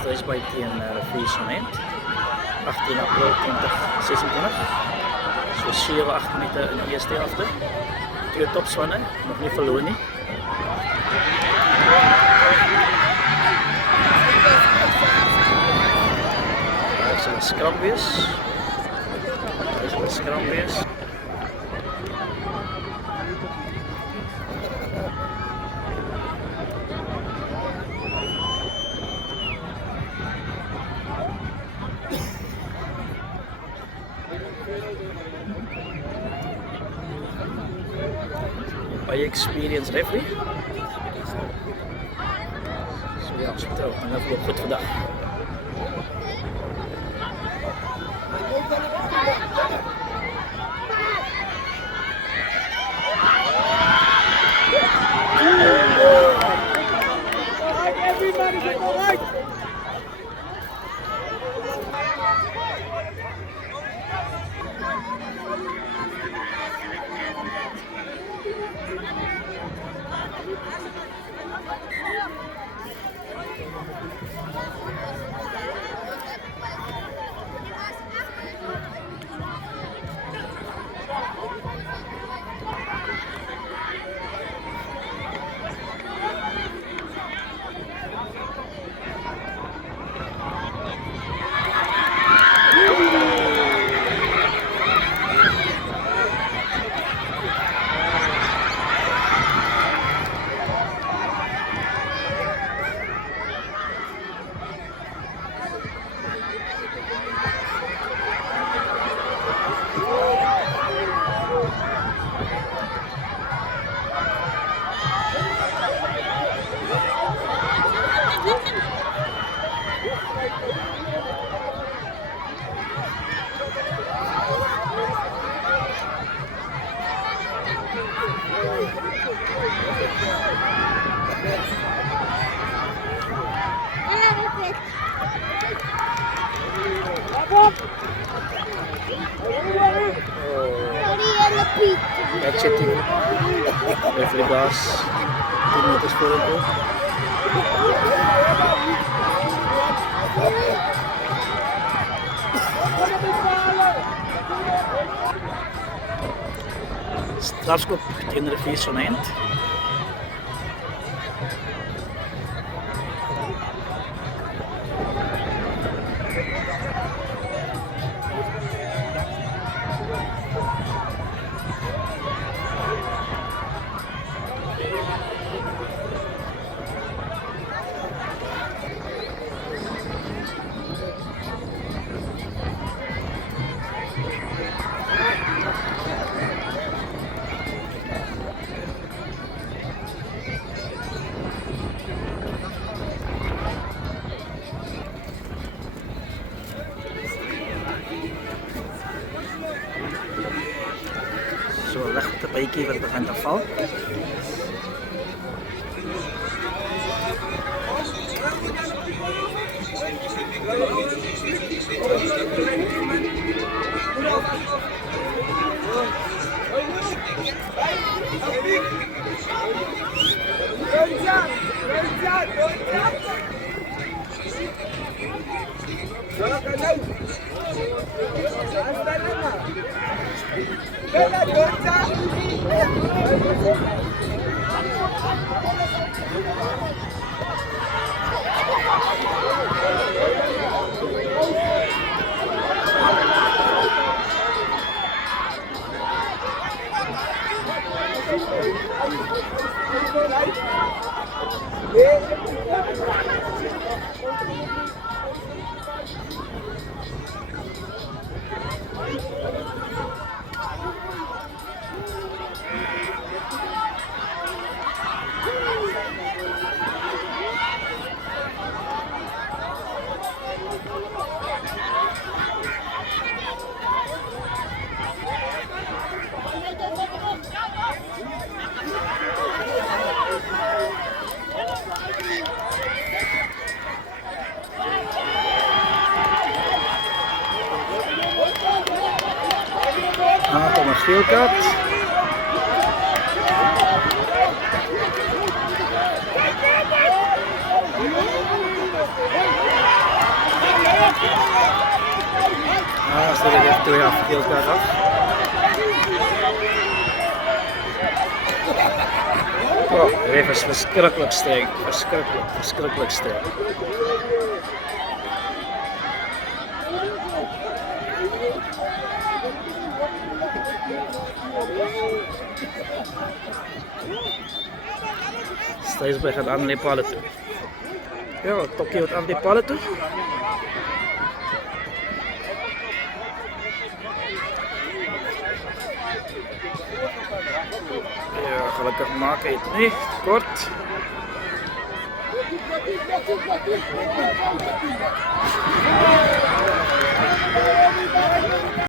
stretchbike teen referee sonent 18 April 2026. So 7-8 minute in die eerste helfte. Twee topspanne, nog nie verloor nie. Daar is 'n skram wees. By experienced referee. So ja, ons vertrou. En dat loopt goed vandaag. Exciting. Referee gas 10 meters voor het doel. Strafschop tegen de referee sonent. So ligte bytjie wat begin te val. Thomas Geelkat. Ze er weer 2 afgedeeld daar af. Oh, de ref is verschrikkelijk streng. Verschrikkelijk streng. Stijsberg gaat aan de palen toe. Ja, Tokio gaat aan de palen toe. Ja, gelukkig maak hij het niet. Kort.